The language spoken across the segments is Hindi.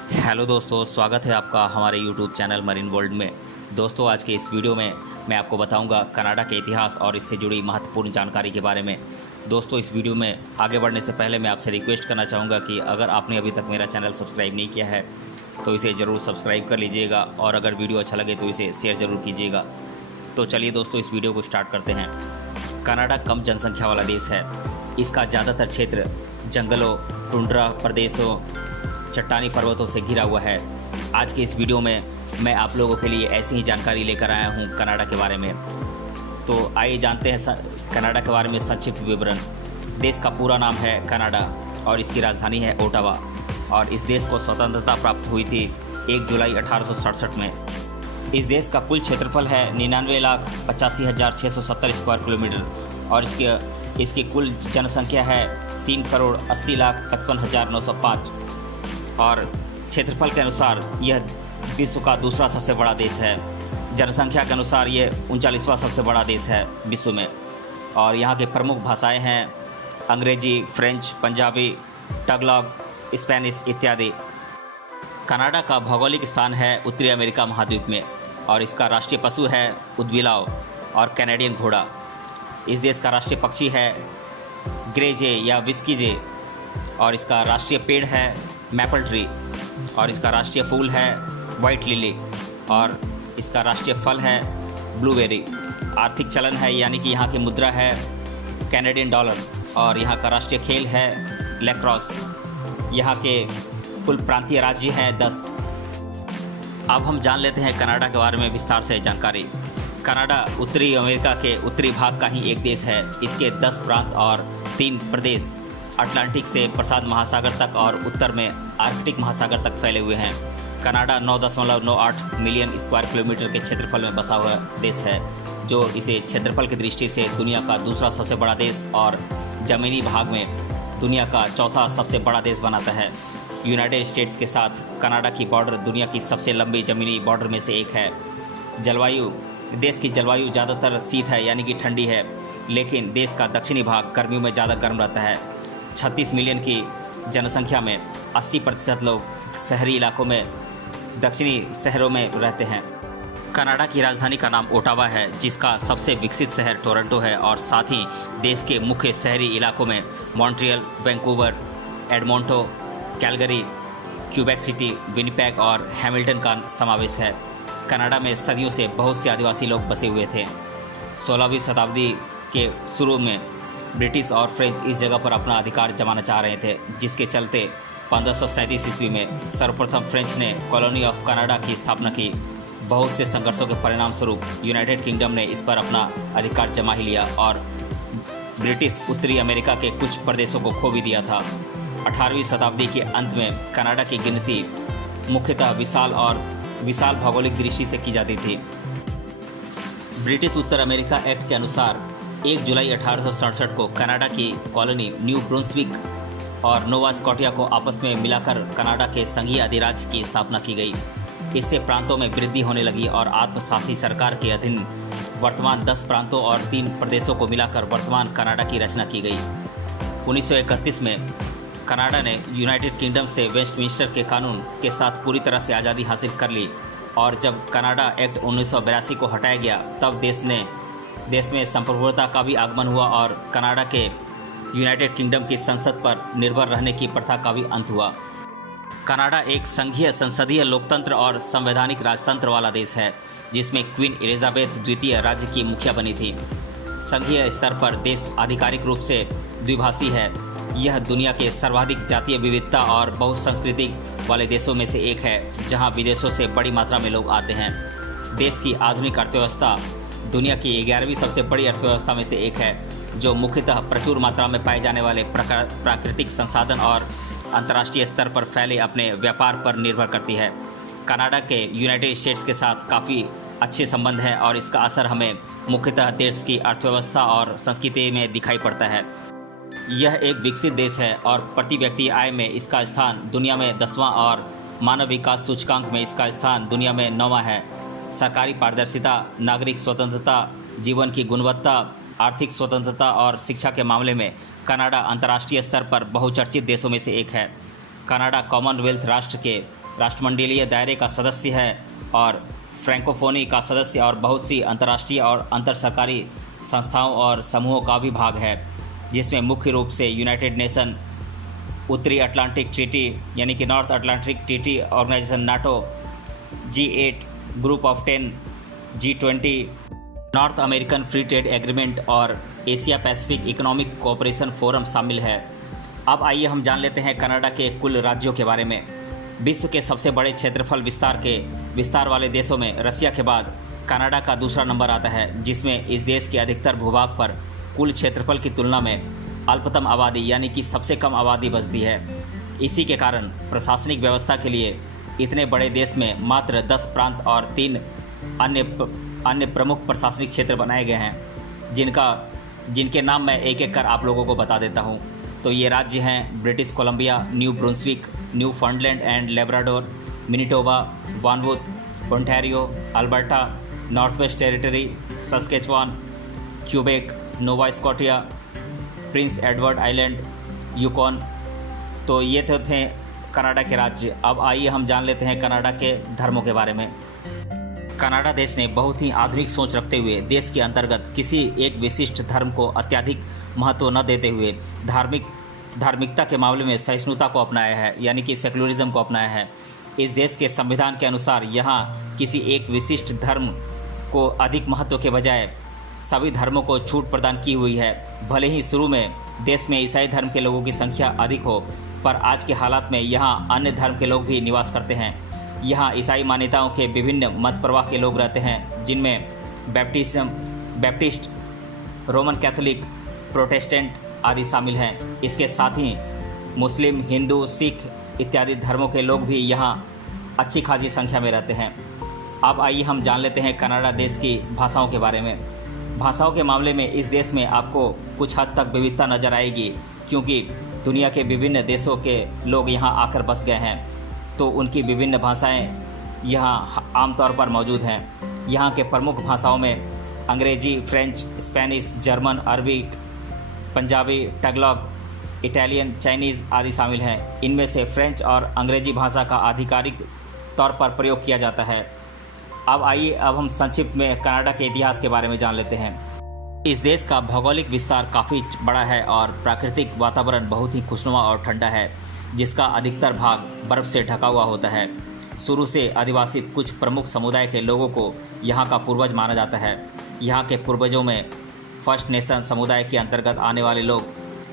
हेलो दोस्तों, स्वागत है आपका हमारे यूट्यूब चैनल मरीन वर्ल्ड में। दोस्तों, आज के इस वीडियो में मैं आपको बताऊंगा कनाडा के इतिहास और इससे जुड़ी महत्वपूर्ण जानकारी के बारे में। दोस्तों, इस वीडियो में आगे बढ़ने से पहले मैं आपसे रिक्वेस्ट करना चाहूँगा कि अगर आपने अभी तक मेरा चैनल सब्सक्राइब नहीं किया है तो इसे ज़रूर सब्सक्राइब कर लीजिएगा और अगर वीडियो अच्छा लगे तो इसे शेयर ज़रूर कीजिएगा। तो चलिए दोस्तों, इस वीडियो को स्टार्ट करते हैं। कनाडा कम जनसंख्या वाला देश है। इसका ज़्यादातर क्षेत्र जंगलों, टुंड्रा प्रदेशों, चट्टानी पर्वतों से घिरा हुआ है। आज के इस वीडियो में मैं आप लोगों के लिए ऐसी ही जानकारी लेकर आया हूँ कनाडा के बारे में। तो आइए जानते हैं कनाडा के बारे में संक्षिप्त विवरण। देश का पूरा नाम है कनाडा और इसकी राजधानी है ओटावा और इस देश को स्वतंत्रता प्राप्त हुई थी 1 जुलाई 1867 में। इस देश का कुल क्षेत्रफल है 99,85,670 स्क्वायर किलोमीटर और इसकी कुल जनसंख्या है 3,80,55,905 और क्षेत्रफल के अनुसार यह विश्व का दूसरा सबसे बड़ा देश है। जनसंख्या के अनुसार यह 39वां सबसे बड़ा देश है विश्व में और यहाँ की प्रमुख भाषाएं हैं अंग्रेजी, फ्रेंच, पंजाबी, टगलॉग, स्पेनिश इत्यादि। कनाडा का भौगोलिक स्थान है उत्तरी अमेरिका महाद्वीप में और इसका राष्ट्रीय पशु है ऊदबिलाव और कैनेडियन घोड़ा। इस देश का राष्ट्रीय पक्षी है ग्रे जे या विस्की जे और इसका राष्ट्रीय पेड़ है मैपल ट्री और इसका राष्ट्रीय फूल है वाइट लिली और इसका राष्ट्रीय फल है ब्लूबेरी। आर्थिक चलन है यानी कि यहाँ की मुद्रा है कैनेडियन डॉलर और यहाँ का राष्ट्रीय खेल है लैक्रोस। यहाँ के कुल प्रांतीय राज्य हैं 10। अब हम जान लेते हैं कनाडा के बारे में विस्तार से जानकारी। कनाडा उत्तरी अमेरिका के उत्तरी भाग का ही एक देश है। इसके 10 प्रांत और 3 प्रदेश अटलांटिक से प्रशांत महासागर तक और उत्तर में आर्कटिक महासागर तक फैले हुए हैं। कनाडा 9.98 मिलियन स्क्वायर किलोमीटर के क्षेत्रफल में बसा हुआ देश है, जो इसे क्षेत्रफल की दृष्टि से दुनिया का दूसरा सबसे बड़ा देश और ज़मीनी भाग में दुनिया का चौथा सबसे बड़ा देश बनाता है। यूनाइटेड स्टेट्स के साथ कनाडा की बॉर्डर दुनिया की सबसे लंबी ज़मीनी बॉर्डर में से एक है। जलवायु, देश की जलवायु ज़्यादातर शीत है यानी कि ठंडी है, लेकिन देश का दक्षिणी भाग गर्मियों में ज़्यादा गर्म रहता है। 36 मिलियन की जनसंख्या में 80% लोग शहरी इलाकों में दक्षिणी शहरों में रहते हैं। कनाडा की राजधानी का नाम ओटावा है, जिसका सबसे विकसित शहर टोरंटो है और साथ ही देश के मुख्य शहरी इलाकों में Montreal, Vancouver, Edmonton, Calgary, Quebec City, Winnipeg और हैमिल्टन का समावेश है। कनाडा में सदियों से बहुत से आदिवासी लोग बसे हुए थे। 16वीं शताब्दी के शुरू में ब्रिटिश और फ्रेंच इस जगह पर अपना अधिकार जमाना चाह रहे थे, जिसके चलते 1537 ईस्वी में सर्वप्रथम फ्रेंच ने कॉलोनी ऑफ कनाडा की स्थापना की। बहुत से संघर्षों के परिणाम स्वरूप यूनाइटेड किंगडम ने इस पर अपना अधिकार जमा ही लिया और ब्रिटिश उत्तरी अमेरिका के कुछ प्रदेशों को खो भी दिया था। 18वीं शताब्दी के अंत में कनाडा की गिनती मुख्यतः विशाल भौगोलिक दृष्टि से की जाती थी। ब्रिटिश उत्तर अमेरिका एक्ट के अनुसार 1 जुलाई 1867 को कनाडा की कॉलोनी न्यू ब्रुंसविक और नोवा स्कॉटिया को आपस में मिलाकर कनाडा के संघीय अधिराज्य की स्थापना की गई। इससे प्रांतों में वृद्धि होने लगी और आत्मशासी सरकार के अधीन वर्तमान 10 प्रांतों और 3 प्रदेशों को मिलाकर वर्तमान कनाडा की रचना की गई। 1931 में कनाडा ने यूनाइटेड किंगडम से वेस्टमिंस्टर के कानून के साथ पूरी तरह से आज़ादी हासिल कर ली और जब कनाडा एक्ट 1982 को हटाया गया तब देश में संप्रभुता का भी आगमन हुआ और कनाडा के यूनाइटेड किंगडम की संसद पर निर्भर रहने की प्रथा का भी अंत हुआ। कनाडा एक संघीय संसदीय लोकतंत्र और संवैधानिक राजतंत्र वाला देश है, जिसमें क्वीन एलिजाबेथ द्वितीय राज्य की मुखिया बनी थी। संघीय स्तर पर देश आधिकारिक रूप से द्विभाषी है। यह दुनिया के सर्वाधिक जातीय विविधता और बहुसंस्कृति वाले देशों में से एक है, जहां विदेशों से बड़ी मात्रा में लोग आते हैं। देश की आधुनिक अर्थव्यवस्था दुनिया की 11वीं सबसे बड़ी अर्थव्यवस्था में से एक है, जो मुख्यतः प्रचुर मात्रा में पाए जाने वाले प्राकृतिक संसाधन और अंतर्राष्ट्रीय स्तर पर फैले अपने व्यापार पर निर्भर करती है। कनाडा के यूनाइटेड स्टेट्स के साथ काफ़ी अच्छे संबंध हैं और इसका असर हमें मुख्यतः देश की अर्थव्यवस्था और संस्कृति में दिखाई पड़ता है। यह एक विकसित देश है और प्रति व्यक्ति आय में इसका स्थान दुनिया में 10वां और मानव विकास सूचकांक में इसका स्थान दुनिया में 9वां है। सरकारी पारदर्शिता, नागरिक स्वतंत्रता, जीवन की गुणवत्ता, आर्थिक स्वतंत्रता और शिक्षा के मामले में कनाडा अंतर्राष्ट्रीय स्तर पर बहुचर्चित देशों में से एक है। कनाडा कॉमनवेल्थ राष्ट्र के राष्ट्रमंडलीय दायरे का सदस्य है और फ्रैंकोफोनी का सदस्य और बहुत सी अंतर्राष्ट्रीय और अंतर सरकारी संस्थाओं और समूहों का भी भाग है, जिसमें मुख्य रूप से यूनाइटेड नेशन, उत्तरी अटलांटिक ट्रीटी यानी कि North Atlantic Treaty Organization NATO, G8, Group of 10, G20, North American Free Trade Agreement और Asia Pacific Economic Cooperation Forum शामिल है। अब आइए हम जान लेते हैं कनाडा के कुल राज्यों के बारे में। विश्व के सबसे बड़े क्षेत्रफल विस्तार वाले देशों में रसिया के बाद कनाडा का दूसरा नंबर आता है, जिसमें इस देश के अधिकतर भूभाग पर कुल क्षेत्रफल की तुलना में अल्पतम आबादी यानी कि सबसे कम आबादी बसती है। इसी के कारण प्रशासनिक व्यवस्था के लिए इतने बड़े देश में मात्र 10 प्रांत और 3 अन्य प्रमुख प्रशासनिक क्षेत्र बनाए गए हैं, जिनके नाम मैं एक एक कर आप लोगों को बता देता हूँ। तो ये राज्य हैं British Columbia, New Brunswick, Newfoundland and Labrador, Manitoba, Nunavut, Ontario, Alberta, North West Territory, Saskatchewan, Quebec, Nova Scotia, Prince Edward Island, Yukon. तो ये थे कनाडा के राज्य। अब आइए हम जान लेते हैं कनाडा के धर्मों के बारे में। कनाडा देश ने बहुत ही आधुनिक सोच रखते हुए देश के अंतर्गत किसी एक विशिष्ट धर्म को अत्यधिक महत्व न देते हुए धार्मिकता के मामले में सहिष्णुता को अपनाया है, यानी कि सेक्युलरिज्म को अपनाया है। इस देश के संविधान के अनुसार यहाँ किसी एक विशिष्ट धर्म को अधिक महत्व के बजाय सभी धर्मों को छूट प्रदान की हुई है। भले ही शुरू में देश में ईसाई धर्म के लोगों की संख्या अधिक हो, पर आज के हालात में यहाँ अन्य धर्म के लोग भी निवास करते हैं। यहाँ ईसाई मान्यताओं के विभिन्न मत प्रवाह के लोग रहते हैं, जिनमें बैप्टिस्ट, रोमन कैथोलिक, प्रोटेस्टेंट आदि शामिल हैं। इसके साथ ही मुस्लिम, हिंदू, सिख इत्यादि धर्मों के लोग भी यहाँ अच्छी खासी संख्या में रहते हैं। अब आइए हम जान लेते हैं कनाडा देश की भाषाओं के बारे में। भाषाओं के मामले में इस देश में आपको कुछ हद तक विविधता नज़र आएगी, क्योंकि दुनिया के विभिन्न देशों के लोग यहाँ आकर बस गए हैं, तो उनकी विभिन्न भाषाएं यहाँ आमतौर पर मौजूद हैं। यहाँ के प्रमुख भाषाओं में अंग्रेजी, फ्रेंच, स्पेनिश, जर्मन, अरबी, पंजाबी, टगलॉग, इटालियन, चाइनीज़ आदि शामिल हैं। इनमें से फ्रेंच और अंग्रेजी भाषा का आधिकारिक तौर पर प्रयोग किया जाता है। अब हम संक्षिप्त में कनाडा के इतिहास के बारे में जान लेते हैं। इस देश का भौगोलिक विस्तार काफ़ी बड़ा है और प्राकृतिक वातावरण बहुत ही खुशनुमा और ठंडा है, जिसका अधिकतर भाग बर्फ़ से ढका हुआ होता है। शुरू से अधिवासित कुछ प्रमुख समुदाय के लोगों को यहाँ का पूर्वज माना जाता है। यहाँ के पूर्वजों में फर्स्ट नेशन समुदाय के अंतर्गत आने वाले लोग,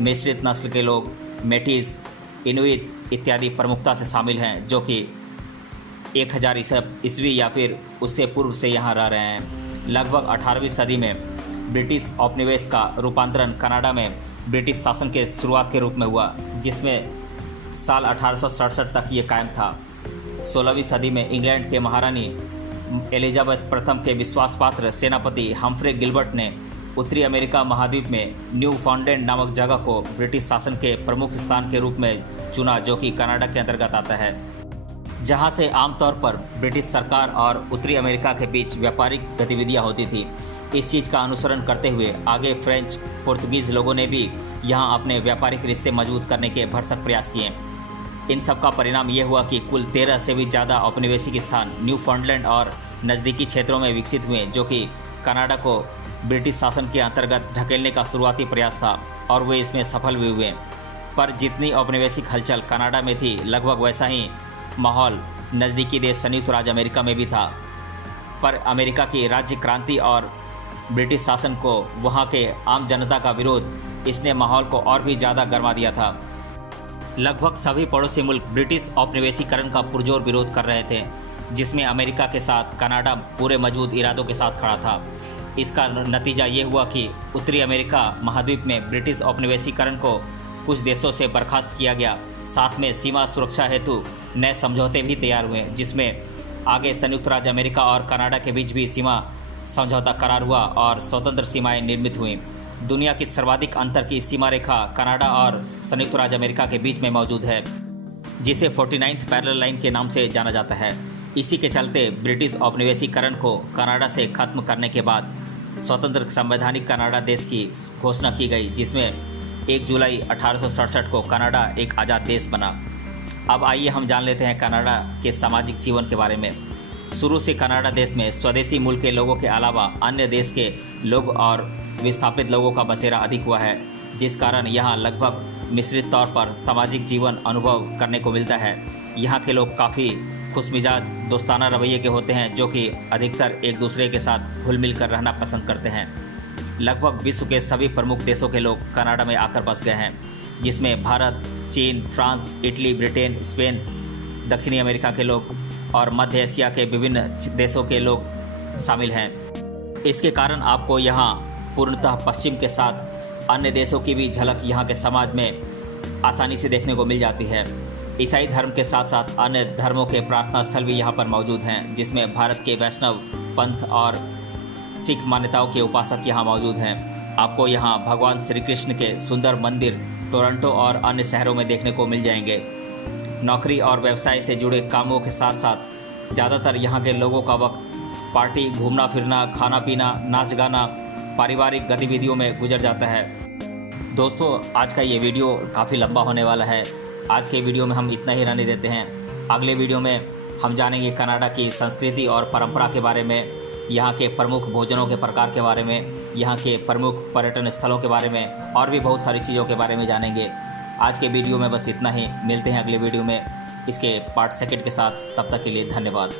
मिश्रित नस्ल के लोग, मेटीज़, इनुइट इत्यादि प्रमुखता से शामिल हैं, जो कि 1000 ईस्वी या फिर उससे पूर्व से यहाँ रह रहे हैं। लगभग 18वीं सदी में ब्रिटिश औपनिवेश का रूपांतरण कनाडा में ब्रिटिश शासन के शुरुआत के रूप में हुआ, जिसमें साल 1867 तक ये कायम था। 16वीं सदी में इंग्लैंड के महारानी एलिजाबेथ प्रथम के विश्वासपात्र सेनापति हम्फ्रे गिलबर्ट ने उत्तरी अमेरिका महाद्वीप में न्यू फाउंडलैंड नामक जगह को ब्रिटिश शासन के प्रमुख स्थान के रूप में चुना, जो कि कनाडा के अंतर्गत आता है, जहां से आमतौर पर ब्रिटिश सरकार और उत्तरी अमेरिका के बीच व्यापारिक गतिविधियां होती थी। इस चीज़ का अनुसरण करते हुए आगे फ्रेंच, पुर्तगीज़ लोगों ने भी यहाँ अपने व्यापारिक रिश्ते मजबूत करने के भरसक प्रयास किए। इन सब का परिणाम ये हुआ कि कुल 13 से भी ज़्यादा औपनिवेशिक स्थान न्यू फाउंडलैंड और नज़दीकी क्षेत्रों में विकसित हुए, जो कि कनाडा को ब्रिटिश शासन के अंतर्गत ढकेलने का शुरुआती प्रयास था, और वे इसमें सफल भी हुए। पर जितनी औपनिवेशिक हलचल कनाडा में थी, लगभग वैसा ही माहौल नज़दीकी देश संयुक्त राज्य अमेरिका में भी था। पर अमेरिका की राज्य क्रांति और ब्रिटिश शासन को वहाँ के आम जनता का विरोध, इसने माहौल को और भी ज़्यादा गर्मा दिया था। लगभग सभी पड़ोसी मुल्क ब्रिटिश औपनिवेशीकरण का पुरजोर विरोध कर रहे थे, जिसमें अमेरिका के साथ कनाडा पूरे मजबूत इरादों के साथ खड़ा था। इसका नतीजा ये हुआ कि उत्तरी अमेरिका महाद्वीप में ब्रिटिश औपनिवेशीकरण को कुछ देशों से बर्खास्त किया गया। साथ में सीमा सुरक्षा हेतु नए समझौते भी तैयार हुए, जिसमें आगे संयुक्त राज्य अमेरिका और कनाडा के बीच भी सीमा समझौता करार हुआ और स्वतंत्र सीमाएं निर्मित हुईं। दुनिया की सर्वाधिक अंतर की सीमा रेखा कनाडा और संयुक्त राज्य अमेरिका के बीच में मौजूद है, जिसे 49th पैरेलल लाइन के नाम से जाना जाता है। इसी के चलते ब्रिटिश औपनिवेशीकरण को कनाडा से खत्म करने के बाद स्वतंत्र संवैधानिक कनाडा देश की घोषणा की गई, जिसमें 1 जुलाई 1867 को कनाडा एक आज़ाद देश बना। अब आइए हम जान लेते हैं कनाडा के सामाजिक जीवन के बारे में। शुरू से कनाडा देश में स्वदेशी मूल के लोगों के अलावा अन्य देश के लोग और विस्थापित लोगों का बसेरा अधिक हुआ है, जिस कारण यहाँ लगभग मिश्रित तौर पर सामाजिक जीवन अनुभव करने को मिलता है। यहाँ के लोग काफ़ी खुशमिजाज दोस्ताना रवैये के होते हैं, जो कि अधिकतर एक दूसरे के साथ घुल मिल कर रहना पसंद करते हैं। लगभग विश्व के सभी प्रमुख देशों के लोग कनाडा में आकर बस गए हैं, जिसमें भारत, चीन, फ्रांस, इटली, ब्रिटेन, स्पेन, दक्षिणी अमेरिका के लोग और मध्य एशिया के विभिन्न देशों के लोग शामिल हैं। इसके कारण आपको यहाँ पूर्णतः पश्चिम के साथ अन्य देशों की भी झलक यहाँ के समाज में आसानी से देखने को मिल जाती है। ईसाई धर्म के साथ साथ अन्य धर्मों के प्रार्थना स्थल भी यहाँ पर मौजूद हैं, जिसमें भारत के वैष्णव पंथ और सिख मान्यताओं के उपासक यहाँ मौजूद हैं। आपको यहाँ भगवान श्री कृष्ण के सुंदर मंदिर टोरंटो और अन्य शहरों में देखने को मिल जाएंगे। नौकरी और व्यवसाय से जुड़े कामों के साथ साथ ज़्यादातर यहाँ के लोगों का वक्त पार्टी, घूमना फिरना, खाना पीना, नाच गाना, पारिवारिक गतिविधियों में गुजर जाता है। दोस्तों, आज का ये वीडियो काफ़ी लंबा होने वाला है। आज के वीडियो में हम इतना ही रहने देते हैं। अगले वीडियो में हम जानेंगे कनाडा की संस्कृति और परंपरा के बारे में, यहाँ के प्रमुख भोजनों के प्रकार के बारे में, यहाँ के प्रमुख पर्यटन स्थलों के बारे में और भी बहुत सारी चीज़ों के बारे में जानेंगे। आज के वीडियो में बस इतना ही। मिलते हैं अगले वीडियो में इसके पार्ट सेकंड के साथ। तब तक के लिए धन्यवाद।